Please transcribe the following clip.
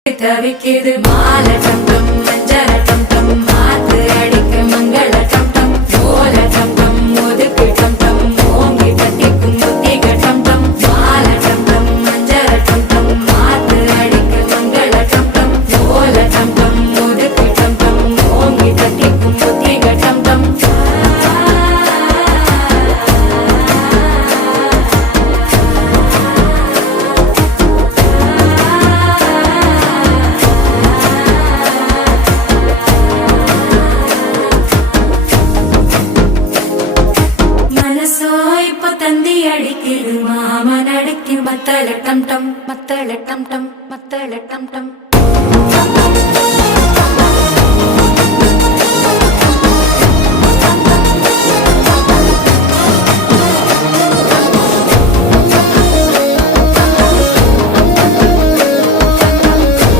தவிக்குது மால டம் டம் மஞ்சள டம் டம் மாத்து அடிக்க மங்கள டம் டம் ஓல டம் டம் ஒதுக்கு டம் டம் ஓங்கி தட்டிக்கும் புத்திக டம் டம் மால டம் டம் மஞ்சள டம் டம் மாத்து அடிக்க மங்கள டம் டம் ஓல டம் டம் ஒதுக்கு டம் டம் ஓங்கி தட்டிக்கும் புத்திக டம் டம் தந்தி அடிக்குது மாமன் அடிக்கு மத்தள டம் டம் மத்தள டம் டம் மத்தள டம் டம்